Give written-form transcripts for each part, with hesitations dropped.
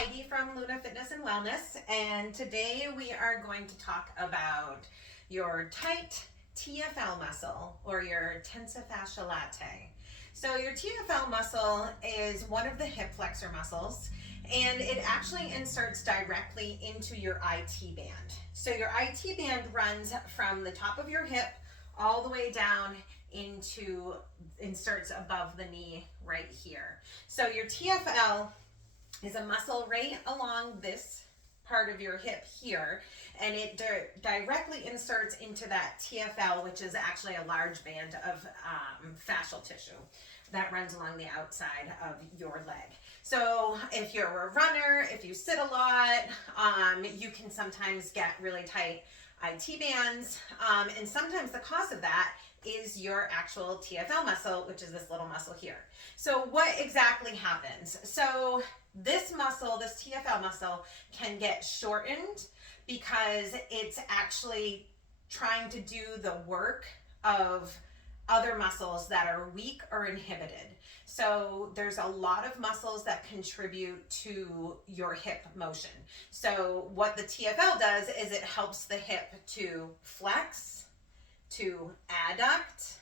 Heidi from Luna Fitness and Wellness, and today we are going to talk about your tight TFL muscle or your tensor fascia latae. So your TFL muscle is one of the hip flexor muscles, and it actually inserts directly into your IT band. So your IT band runs from the top of your hip all the way down into inserts above the knee right here. So your TFL is a muscle right along this part of your hip here, and it directly inserts into that TFL, which is actually a large band of fascial tissue that runs along the outside of your leg. So if you're a runner, if you sit a lot, you can sometimes get really tight IT bands, and sometimes the cause of that is your actual TFL muscle, which is this little muscle here. So what exactly happens? So this muscle, this TFL muscle, can get shortened because it's actually trying to do the work of other muscles that are weak or inhibited. So there's a lot of muscles that contribute to your hip motion. So what the TFL does is it helps the hip to flex, to adduct,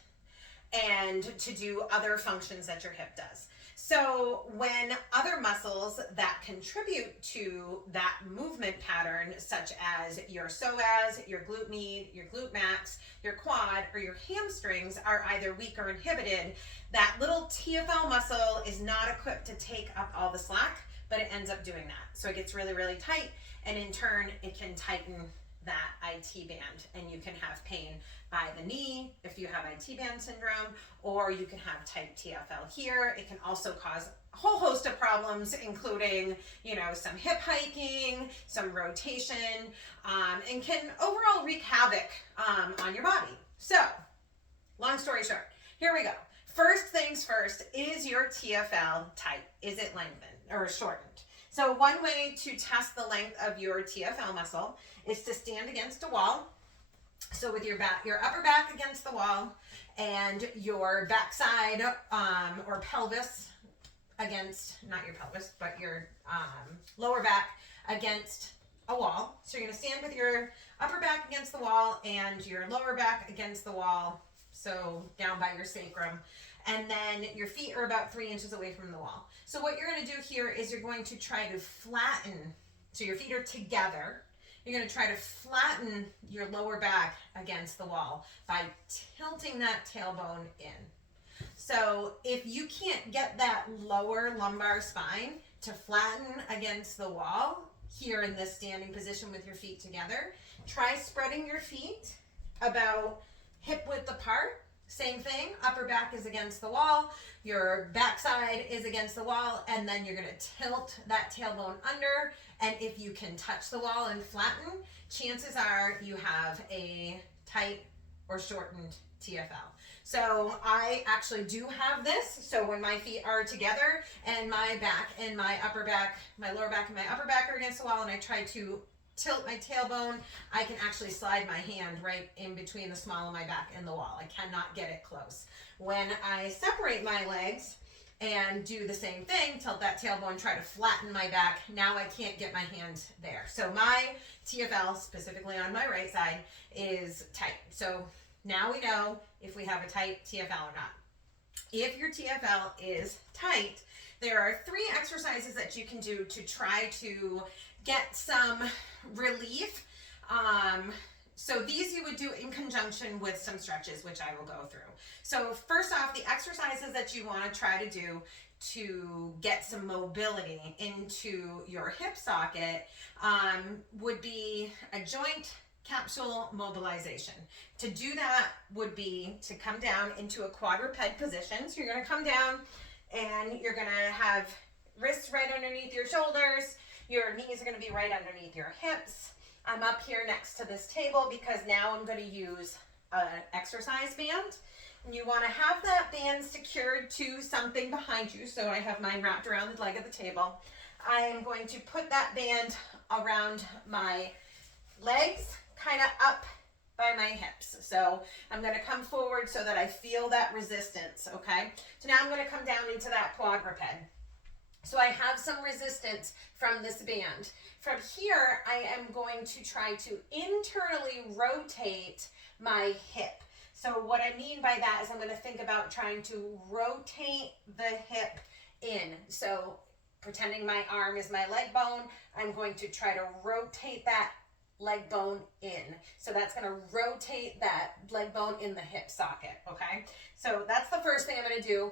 and to do other functions that your hip does. So when other muscles that contribute to that movement pattern, such as your psoas, your glute med, your glute max, your quad, or your hamstrings are either weak or inhibited, that little TFL muscle is not equipped to take up all the slack, but it ends up doing that. So it gets really, really tight, and in turn, it can tighten that IT band, and you can have pain by the knee if you have IT band syndrome, or you can have tight TFL here. It can also cause a whole host of problems, including, some hip hiking, some rotation, and can overall wreak havoc on your body. So, long story short, here we go. First things first, is your TFL tight? Is it lengthened or shortened? So one way to test the length of your TFL muscle is to stand against a wall. So with your upper back against the wall and your backside or pelvis against, not your pelvis, but your lower back against a wall. So you're going to stand with your upper back against the wall and your lower back against the wall, so down by your sacrum. And then your feet are about 3 inches away from the wall. So what you're going to do here is you're going to try to flatten, so your feet are together. You're going to try to flatten your lower back against the wall by tilting that tailbone in. So if you can't get that lower lumbar spine to flatten against the wall here in this standing position with your feet together, try spreading your feet about hip width apart. Same thing, upper back is against the wall, your backside is against the wall, and then you're going to tilt that tailbone under, and if you can touch the wall and flatten, chances are you have a tight or shortened TFL. So I actually do have this, so when my feet are together and my back and my upper back, my lower back and my upper back are against the wall, and I try to tilt my tailbone, I can actually slide my hand right in between the small of my back and the wall. I cannot get it close. When I separate my legs and do the same thing, tilt that tailbone, try to flatten my back, now I can't get my hand there. So my TFL, specifically on my right side, is tight. So now we know if we have a tight TFL or not. If your TFL is tight, there are 3 exercises that you can do to try to get some relief. So these you would do in conjunction with some stretches, which I will go through. So first off, the exercises that you want to try to do to get some mobility into your hip socket would be a joint capsule mobilization. To do that would be to come down into a quadruped position. So you're going to come down and you're going to have wrists right underneath your shoulders. Your knees are going to be right underneath your hips. I'm up here next to this table because now I'm going to use an exercise band. And you want to have that band secured to something behind you. So I have mine wrapped around the leg of the table. I am going to put that band around my legs, kind of up by my hips. So I'm going to come forward so that I feel that resistance, okay? So now I'm going to come down into that quadruped. So I have some resistance from this band. From here, I am going to try to internally rotate my hip. So what I mean by that is I'm going to think about trying to rotate the hip in. So pretending my arm is my leg bone, I'm going to try to rotate that leg bone in. So that's going to rotate that leg bone in the hip socket, okay? So that's the first thing I'm going to do.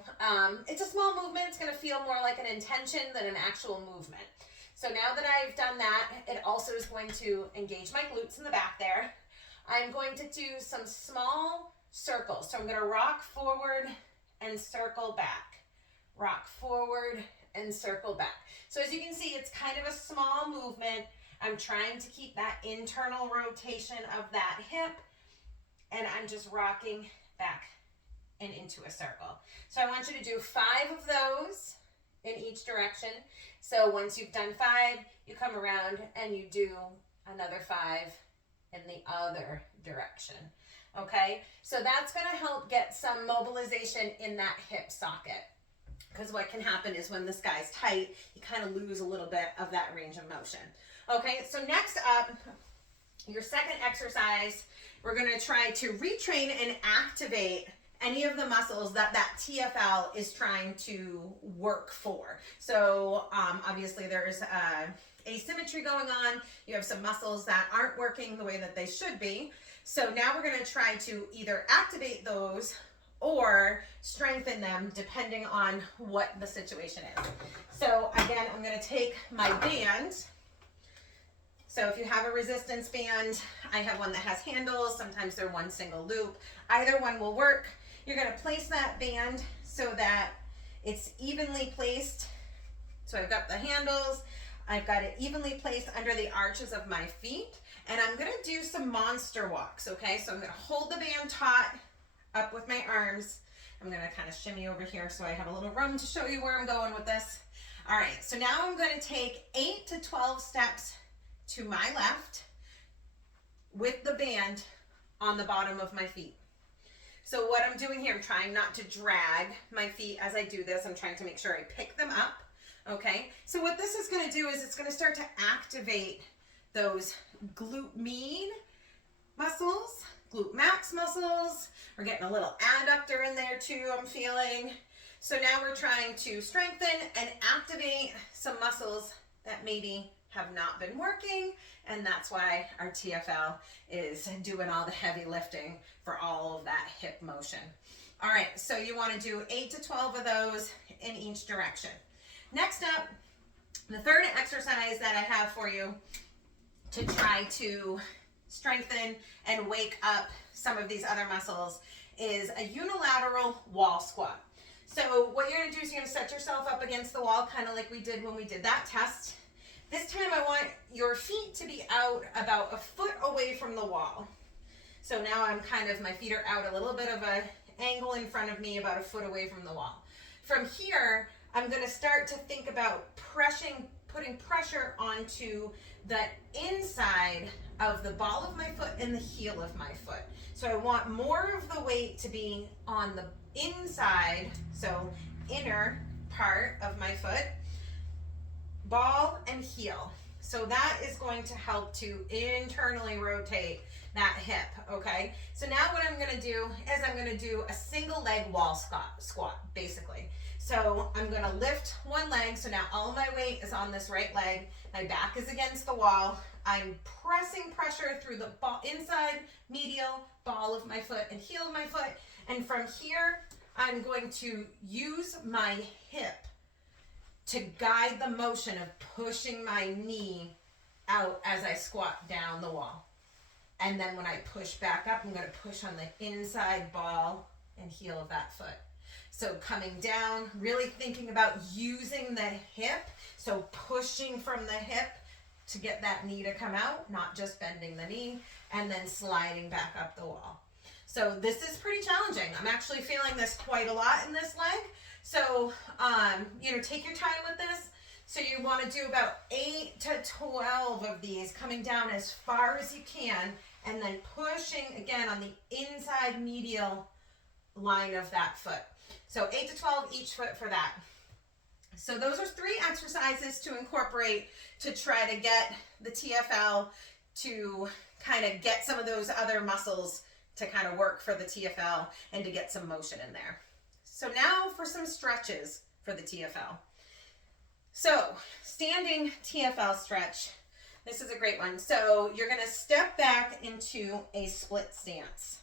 It's a small movement. It's going to feel more like an intention than an actual movement. So now that I've done that, it also is going to engage my glutes in the back there. I'm going to do some small circles. So I'm going to rock forward and circle back. Rock forward and circle back. So as you can see, it's kind of a small movement. I'm trying to keep that internal rotation of that hip, and I'm just rocking back and into a circle. So I want you to do 5 of those in each direction. So once you've done 5, you come around and you do another 5 in the other direction. Okay, so that's going to help get some mobilization in that hip socket. Because what can happen is when this guy's tight, you kind of lose a little bit of that range of motion. Okay, so next up, your second exercise, we're going to try to retrain and activate any of the muscles that TFL is trying to work for. So obviously there's asymmetry going on. You have some muscles that aren't working the way that they should be. So now we're going to try to either activate those or strengthen them depending on what the situation is. So again, I'm going to take my band. So if you have a resistance band, I have one that has handles. Sometimes they're one single loop. Either one will work. You're going to place that band so that it's evenly placed. So I've got the handles. I've got it evenly placed under the arches of my feet. And I'm going to do some monster walks, okay? So I'm going to hold the band taut up with my arms. I'm going to kind of shimmy over here so I have a little room to show you where I'm going with this. All right, so now I'm going to take 8 to 12 steps to my left with the band on the bottom of my feet. So what I'm doing here, I'm trying not to drag my feet as I do this. I'm trying to make sure I pick them up, okay? So what this is going to do is it's going to start to activate those glute med muscles, glute max muscles. We're getting a little adductor in there too, I'm feeling. So now we're trying to strengthen and activate some muscles that maybe have not been working, and that's why our TFL is doing all the heavy lifting for all of that hip motion. All right, so you want to do 8 to 12 of those in each direction. Next up, the third exercise that I have for you to try to strengthen and wake up some of these other muscles is a unilateral wall squat. So what you're going to do is you're going to set yourself up against the wall, kind of like we did when we did that test. This time I want your feet to be out about a foot away from the wall. So now I'm my feet are out a little bit of an angle in front of me, about a foot away from the wall. From here, I'm going to start to think about putting pressure onto the inside of the ball of my foot and the heel of my foot. So I want more of the weight to be on the inside, so inner part of my foot, ball and heel. So that is going to help to internally rotate that hip, okay? So now what I'm gonna do is I'm gonna do a single leg wall squat, basically. So I'm gonna lift one leg, so now all of my weight is on this right leg, my back is against the wall, I'm pressing pressure through the inside, medial, ball of my foot and heel of my foot, and from here, I'm going to use my hip to guide the motion of pushing my knee out as I squat down the wall. And then when I push back up, I'm going to push on the inside ball and heel of that foot. So coming down, really thinking about using the hip, so pushing from the hip to get that knee to come out, not just bending the knee, and then sliding back up the wall. So this is pretty challenging. I'm actually feeling this quite a lot in this leg. So, take your time with this. So you want to do about 8 to 12 of these, coming down as far as you can, and then pushing again on the inside medial line of that foot. So 8 to 12 each foot for that. So those are 3 exercises to incorporate to try to get the TFL to kind of get some of those other muscles to kind of work for the TFL and to get some motion in there. So now for some stretches for the TFL. So standing TFL stretch, this is a great one. So you're going to step back into a split stance.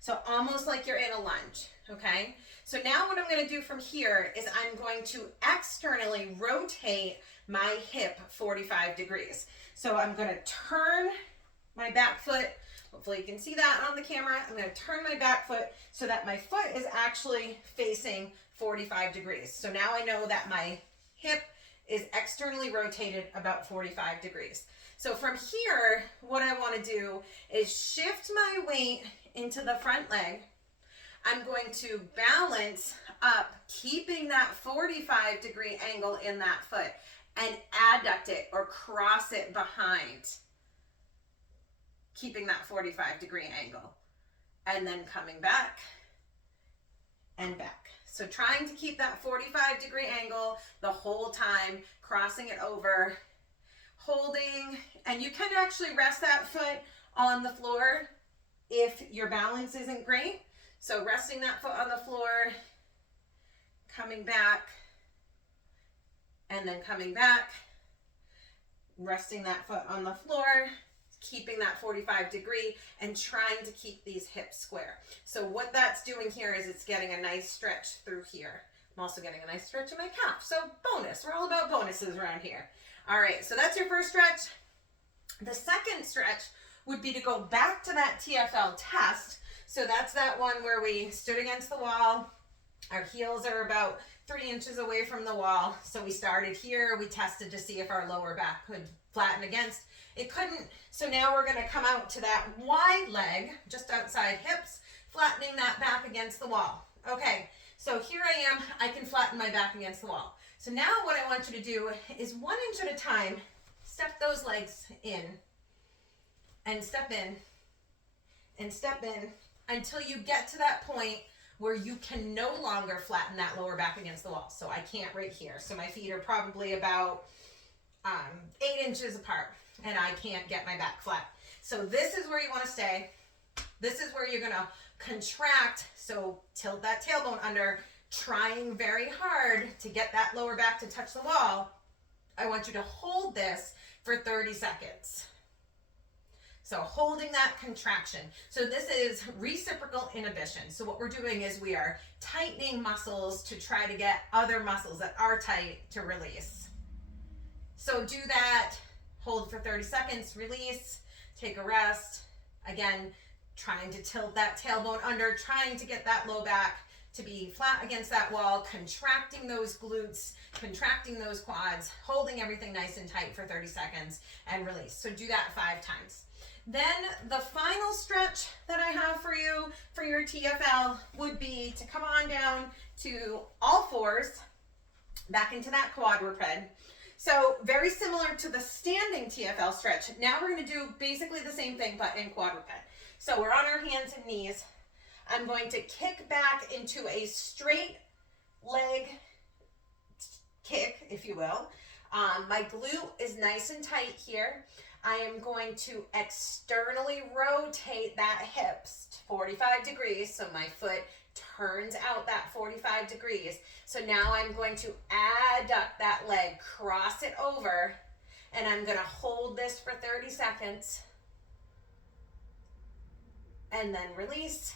So almost like you're in a lunge, okay? So now what I'm going to do from here is I'm going to externally rotate my hip 45 degrees. So I'm going to turn my back foot. Hopefully you can see that on the camera. I'm going to turn my back foot so that my foot is actually facing 45 degrees. So now I know that my hip is externally rotated about 45 degrees. So from here, what I want to do is shift my weight into the front leg. I'm going to balance up, keeping that 45 degree angle in that foot, and adduct it or cross it behind, keeping that 45 degree angle, and then coming back and back. So trying to keep that 45 degree angle the whole time, crossing it over, holding, and you can actually rest that foot on the floor if your balance isn't great. So resting that foot on the floor, coming back, and then coming back, resting that foot on the floor, keeping that 45 degree, and trying to keep these hips square. So what that's doing here is it's getting a nice stretch through here. I'm also getting a nice stretch in my calf. So bonus, we're all about bonuses around here. All right, so that's your first stretch. The second stretch would be to go back to that TFL test. So that's that one where we stood against the wall. Our heels are about 3 inches away from the wall. So we started here. We tested to see if our lower back could flatten against. It couldn't. So now we're going to come out to that wide leg, just outside hips, flattening that back against the wall. Okay, so here I am. I can flatten my back against the wall. So now what I want you to do is 1 inch at a time, step those legs in, and step in, and step in, until you get to that point where you can no longer flatten that lower back against the wall. So I can't right here. So my feet are probably about 8 inches apart, and I can't get my back flat. So this is where you want to stay. This is where you're going to contract. So tilt that tailbone under, trying very hard to get that lower back to touch the wall. I want you to hold this for 30 seconds. So holding that contraction. So this is reciprocal inhibition. So what we're doing is we are tightening muscles to try to get other muscles that are tight to release. So do that, hold for 30 seconds, release, take a rest. Again, trying to tilt that tailbone under, trying to get that low back to be flat against that wall, contracting those glutes, contracting those quads, holding everything nice and tight for 30 seconds, and release. So do that 5 times. Then the final stretch that I have for you for your TFL would be to come on down to all fours, back into that quadruped. So very similar to the standing TFL stretch. Now we're going to do basically the same thing, but in quadruped. So we're on our hands and knees. I'm going to kick back into a straight leg kick, if you will. My glute is nice and tight here. I am going to externally rotate that hips 45 degrees, so my foot turns out that 45 degrees. So now I'm going to adduct that leg, cross it over, and I'm going to hold this for 30 seconds, and then release,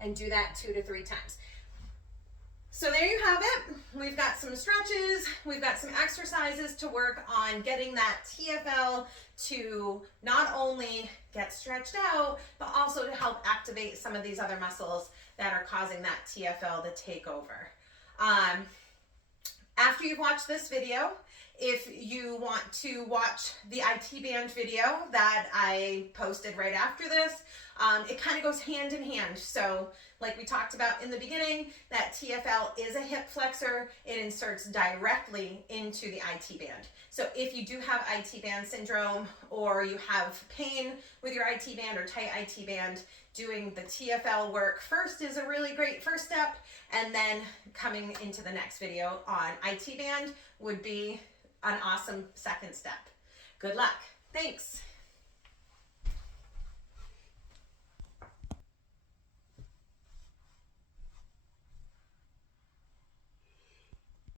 and do that 2 to 3 times. So there you have it. We've got some stretches, we've got some exercises to work on getting that TFL to not only get stretched out, but also to help activate some of these other muscles that are causing that TFL to take over. After you've watched this video, if you want to watch the IT band video that I posted right after this, it kind of goes hand in hand. So like we talked about in the beginning, that TFL is a hip flexor. It inserts directly into the IT band. So if you do have IT band syndrome, or you have pain with your IT band or tight IT band, doing the TFL work first is a really great first step, and then coming into the next video on IT band would be an awesome second step. Good luck. Thanks.